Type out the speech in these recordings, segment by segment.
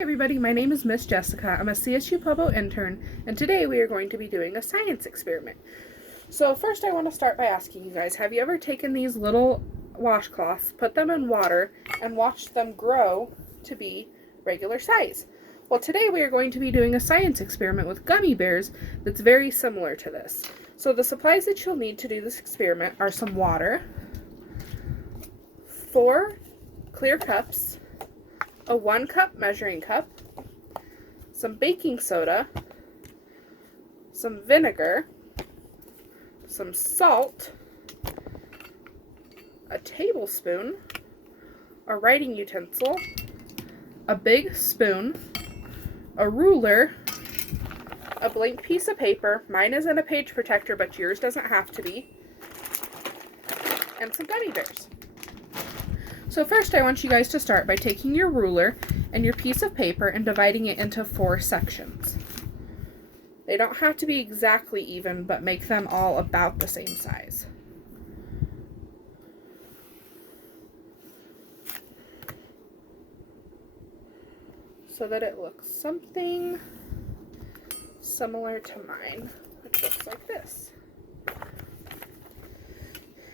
Hey everybody, my name is Miss Jessica. I'm a CSU Pueblo intern, and today we are going to be doing a science experiment. So first I want to start by asking you guys, have you ever taken these little washcloths, put them in water, and watched them grow to be regular size? Well, today we are going to be doing a science experiment with gummy bears that's very similar to this. So the supplies that you'll need to do this experiment are some water, 4 clear cups, a 1-cup measuring cup, some baking soda, some vinegar, some salt, a tablespoon, a writing utensil, a big spoon, a ruler, a blank piece of paper, mine isn't a page protector but yours doesn't have to be, and some gummy bears. So first I want you guys to start by taking your ruler and your piece of paper and dividing it into 4 sections. They don't have to be exactly even, but make them all about the same size. So that it looks something similar to mine, which looks like this.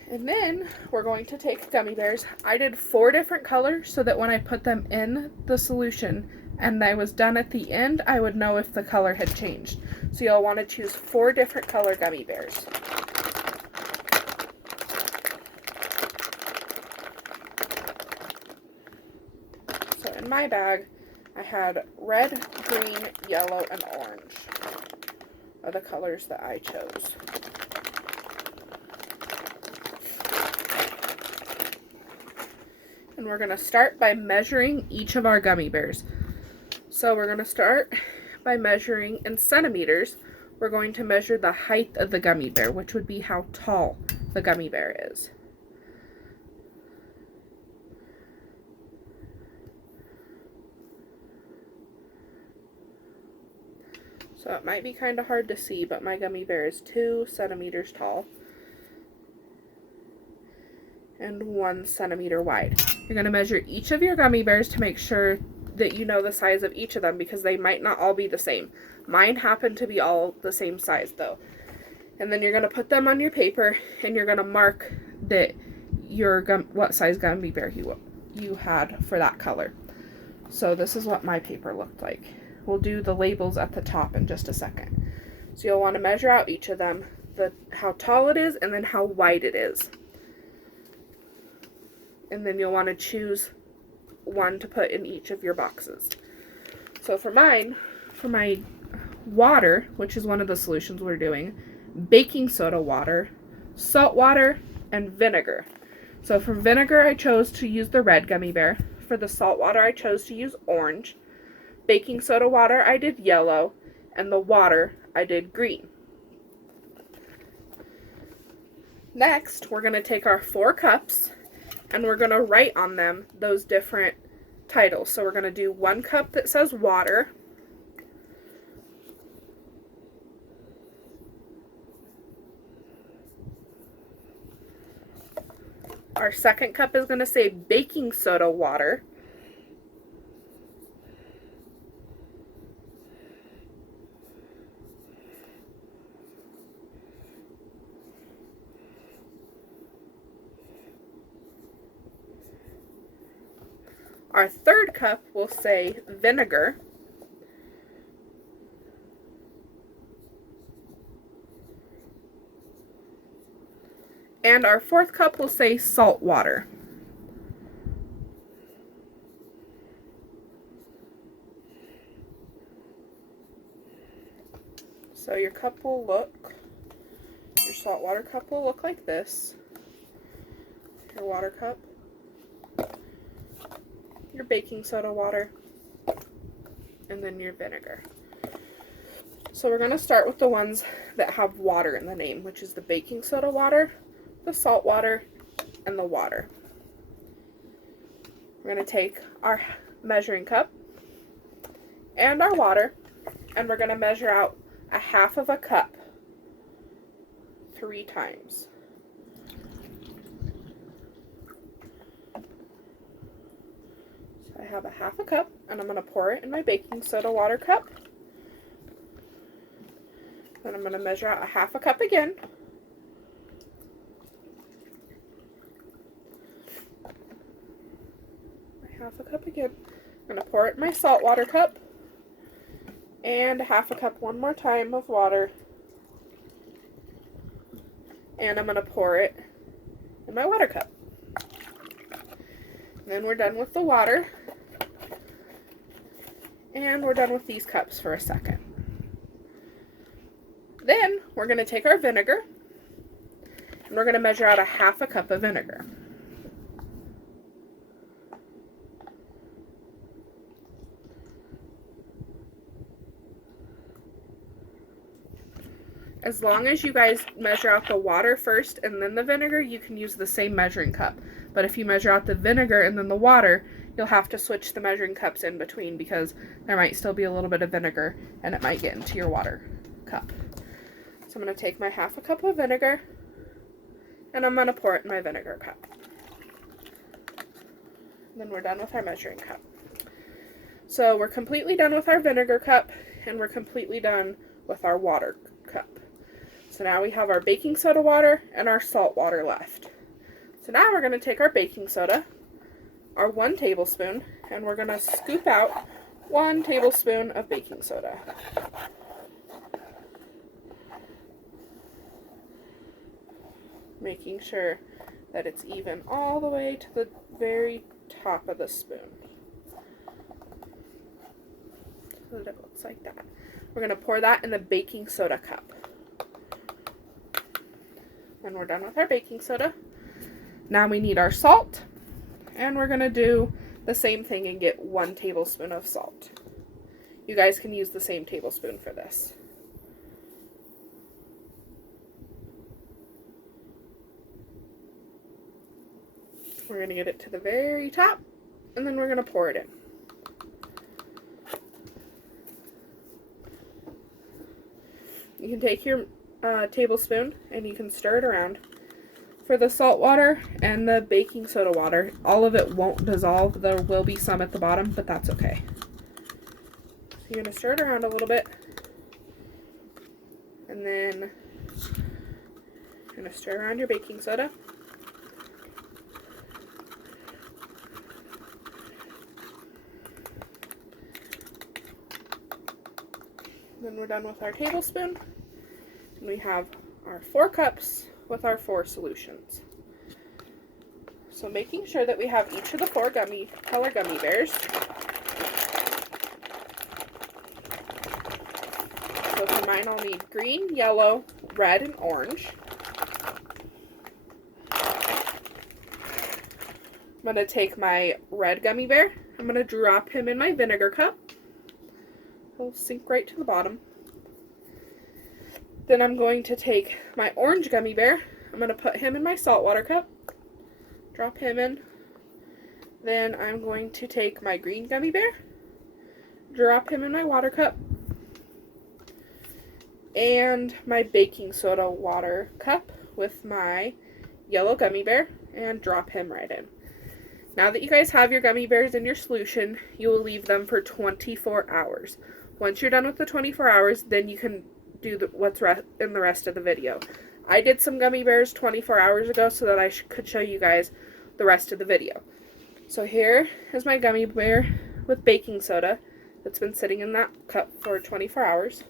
And then we're going to take gummy bears. I did 4 different colors so that when I put them in the solution and I was done at the end, I would know if the color had changed. So you'll want to choose 4 different color gummy bears. So in my bag, I had red, green, yellow, and orange are the colors that I chose. And we're going to start by measuring each of our gummy bears. So we're going to start by measuring in centimeters. We're going to measure the height of the gummy bear, which would be how tall the gummy bear is. So it might be kind of hard to see, but my gummy bear is 2 centimeters tall and 1 centimeter wide. You're going to measure each of your gummy bears to make sure that you know the size of each of them, because they might not all be the same. Mine happen to be all the same size though. And then you're going to put them on your paper and you're going to mark that what size gummy bear you had for that color. So this is what my paper looked like. We'll do the labels at the top in just a second. So you'll want to measure out each of them, how tall it is and then how wide it is. And then you'll want to choose one to put in each of your boxes. So for my water, which is one of the solutions we're doing, baking soda water, salt water, and vinegar. So for vinegar, I chose to use the red gummy bear. For the salt water, I chose to use orange. Baking soda water, I did yellow. And the water, I did green. Next, we're going to take our 4 cups and we're going to write on them those different titles. So we're going to do 1 cup that says water. Our 2nd cup is going to say baking soda water. Our 3rd cup will say vinegar. And our 4th cup will say salt water. So your salt water cup will look like this. Your water cup. Your baking soda water, and then your vinegar. So we're going to start with the ones that have water in the name, which is the baking soda water, the salt water, and the water. We're going to take our measuring cup and our water, and we're going to measure out a 1/2 cup 3 times. have a half a cup, and I'm going to pour it in my baking soda water cup. Then I'm going to measure out a half a cup again. Half a cup again. I'm going to pour it in my salt water cup. And half a cup one more time of water. And I'm going to pour it in my water cup. And then we're done with the water. And we're done with these cups for a second. Then we're going to take our vinegar. And we're going to measure out a half a cup of vinegar. As long as you guys measure out the water first and then the vinegar, you can use the same measuring cup. But if you measure out the vinegar and then the water, you'll have to switch the measuring cups in between because there might still be a little bit of vinegar and it might get into your water cup. So I'm going to take my half a cup of vinegar and I'm going to pour it in my vinegar cup. Then we're done with our measuring cup. So we're completely done with our vinegar cup and we're completely done with our water cup. So now we have our baking soda water and our salt water left. So now we're going to take our baking soda, our 1 tablespoon, and we're going to scoop out 1 tablespoon of baking soda. Making sure that it's even all the way to the very top of the spoon. So that it looks like that. We're going to pour that in the baking soda cup. And we're done with our baking soda. Now we need our salt. And we're going to do the same thing and get 1 tablespoon of salt. You guys can use the same tablespoon for this. We're going to get it to the very top. And then we're going to pour it in. You can take your tablespoon and you can stir it around. For the salt water and the baking soda water, all of it won't dissolve. There will be some at the bottom, but that's okay. So you're going to stir it around a little bit. And then you're going to stir around your baking soda. Then we're done with our tablespoon. And we have our 4 cups with our 4 solutions. So making sure that we have each of the 4 color gummy bears. So for mine I'll need green, yellow, red, and orange. I'm going to take my red gummy bear. I'm going to drop him in my vinegar cup. He'll sink right to the bottom. Then I'm going to take my orange gummy bear. I'm going to put him in my saltwater cup. Drop him in. Then I'm going to take my green gummy bear. Drop him in my water cup. And my baking soda water cup with my yellow gummy bear. And drop him right in. Now that you guys have your gummy bears in your solution, you will leave them for 24 hours. Once you're done with the 24 hours, then you can do what's in the rest of the video. I did some gummy bears 24 hours ago so that I could show you guys the rest of the video. So here is my gummy bear with baking soda that's been sitting in that cup for 24 hours.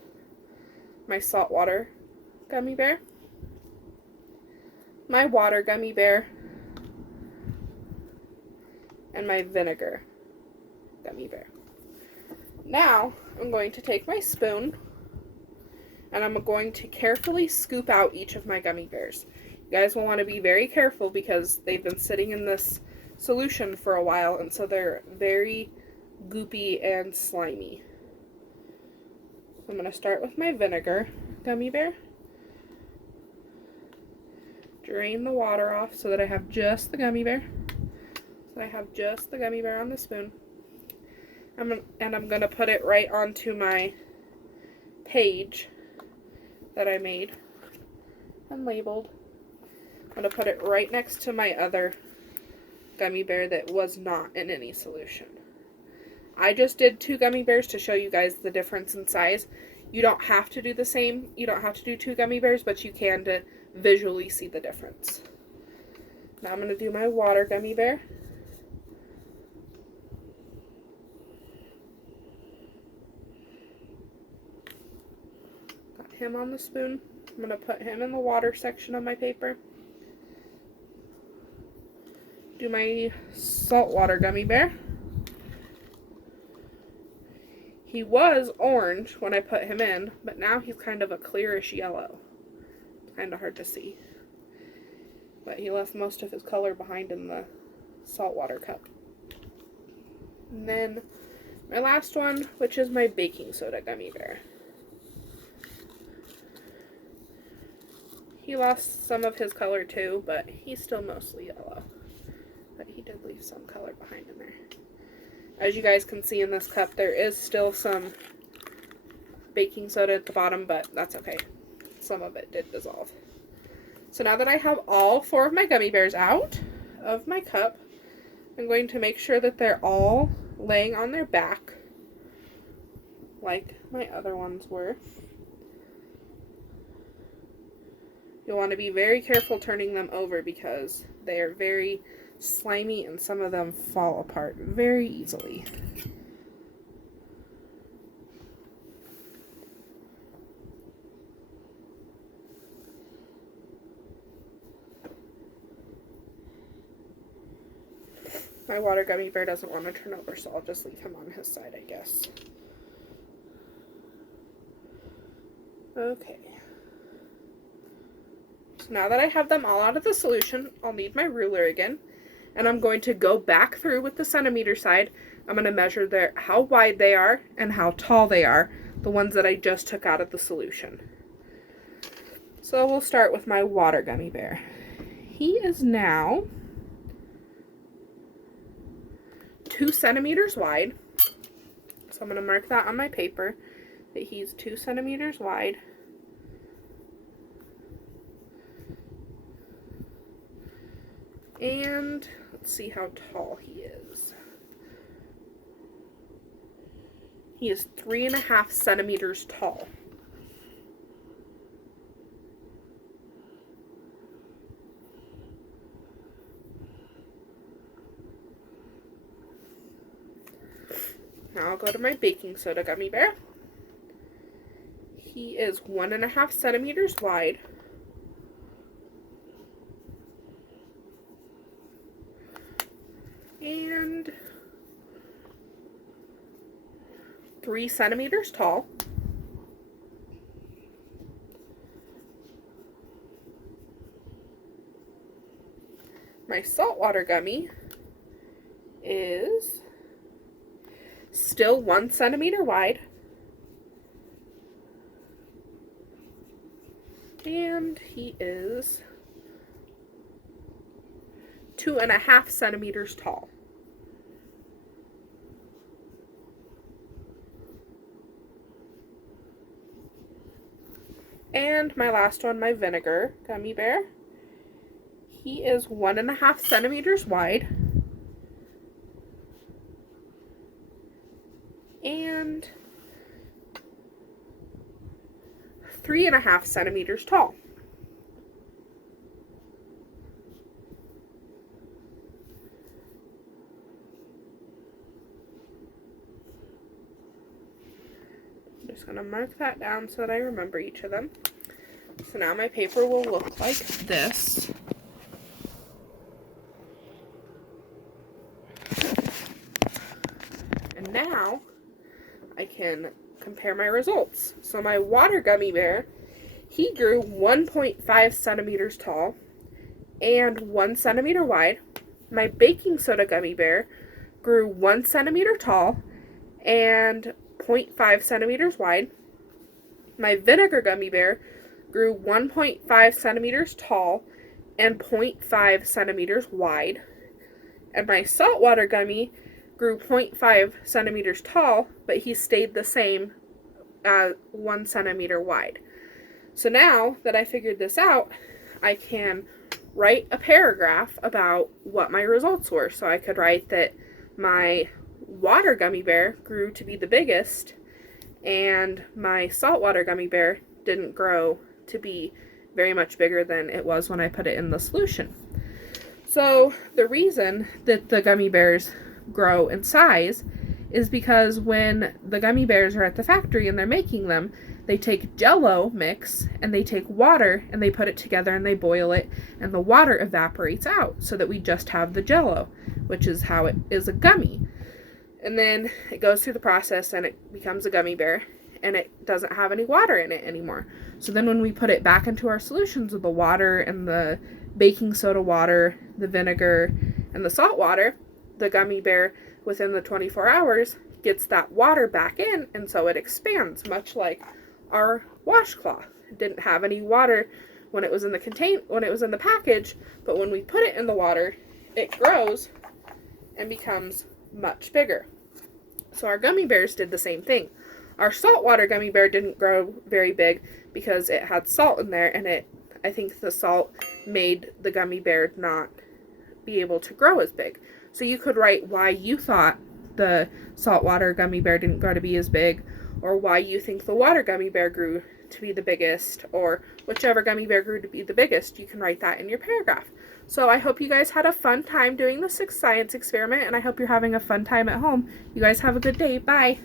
My saltwater gummy bear. My water gummy bear. And my vinegar gummy bear. Now I'm going to take my spoon and I'm going to carefully scoop out each of my gummy bears. You guys will want to be very careful because they've been sitting in this solution for a while and so they're very goopy and slimy. I'm going to start with my vinegar gummy bear. Drain the water off so that I have just the gummy bear. So I have just the gummy bear on the spoon. I'm going to put it right onto my page that I made and labeled. I'm going to put it right next to my other gummy bear that was not in any solution. I just did 2 gummy bears to show you guys the difference in size. You don't have to do the same. You don't have to do 2 gummy bears, but you can to visually see the difference. Now I'm going to do my water gummy bear. Got him on the spoon. I'm going to put him in the water section of my paper. Do my saltwater gummy bear. He was orange when I put him in, but now he's kind of a clearish yellow. It's kind of hard to see. But he left most of his color behind in the saltwater cup. And then my last one, which is my baking soda gummy bear. He lost some of his color too, but he's still mostly yellow. But he did leave some color behind in there. As you guys can see in this cup, there is still some baking soda at the bottom, but that's okay. Some of it did dissolve. So now that I have all 4 of my gummy bears out of my cup, I'm going to make sure that they're all laying on their back like my other ones were. You'll want to be very careful turning them over because they are very slimy and some of them fall apart very easily. My water gummy bear doesn't want to turn over, so I'll just leave him on his side, I guess. Okay. So now that I have them all out of the solution, I'll need my ruler again. And I'm going to go back through with the centimeter side. I'm going to measure how wide they are and how tall they are, the ones that I just took out of the solution. So we'll start with my water gummy bear. He is now 2 centimeters wide. So I'm going to mark that on my paper, that he's 2 centimeters wide. And let's see how tall he is. He is 3.5 centimeters tall. Now I'll go to my baking soda gummy bear. He is 1.5 centimeters wide. And 3 centimeters tall. My saltwater gummy is still 1 centimeter wide. And he is 2.5 centimeters tall. And my last one, my vinegar gummy bear. He is 1.5 centimeters wide. And 3.5 centimeters tall. I'm just going to mark that down so that I remember each of them. So now my paper will look like this. And now I can compare my results. So my water gummy bear, he grew 1.5 centimeters tall and 1 centimeter wide. My baking soda gummy bear grew 1 centimeter tall and 0.5 centimeters wide. My vinegar gummy bear grew 1.5 centimeters tall and 0.5 centimeters wide. And my saltwater gummy grew 0.5 centimeters tall, but he stayed the same at 1 centimeter wide. So now that I figured this out, I can write a paragraph about what my results were. So I could write that my water gummy bear grew to be the biggest, and my saltwater gummy bear didn't grow to be very much bigger than it was when I put it in the solution. So the reason that the gummy bears grow in size is because when the gummy bears are at the factory and they're making them, they take Jell-O mix and they take water and they put it together and they boil it, and the water evaporates out so that we just have the Jell-O, which is how it is a gummy. And then it goes through the process and it becomes a gummy bear, and it doesn't have any water in it anymore. So then when we put it back into our solutions with the water and the baking soda water, the vinegar, and the salt water, the gummy bear within the 24 hours gets that water back in, and so it expands, much like our washcloth. It didn't have any water when it was in the package, but when we put it in the water, it grows and becomes much bigger. So our gummy bears did the same thing. Our saltwater gummy bear didn't grow very big because it had salt in there, and I think the salt made the gummy bear not be able to grow as big. So you could write why you thought the saltwater gummy bear didn't grow to be as big, or why you think the water gummy bear grew to be the biggest, or whichever gummy bear grew to be the biggest. You can write that in your paragraph. So I hope you guys had a fun time doing this science experiment, and I hope you're having a fun time at home. You guys have a good day. Bye.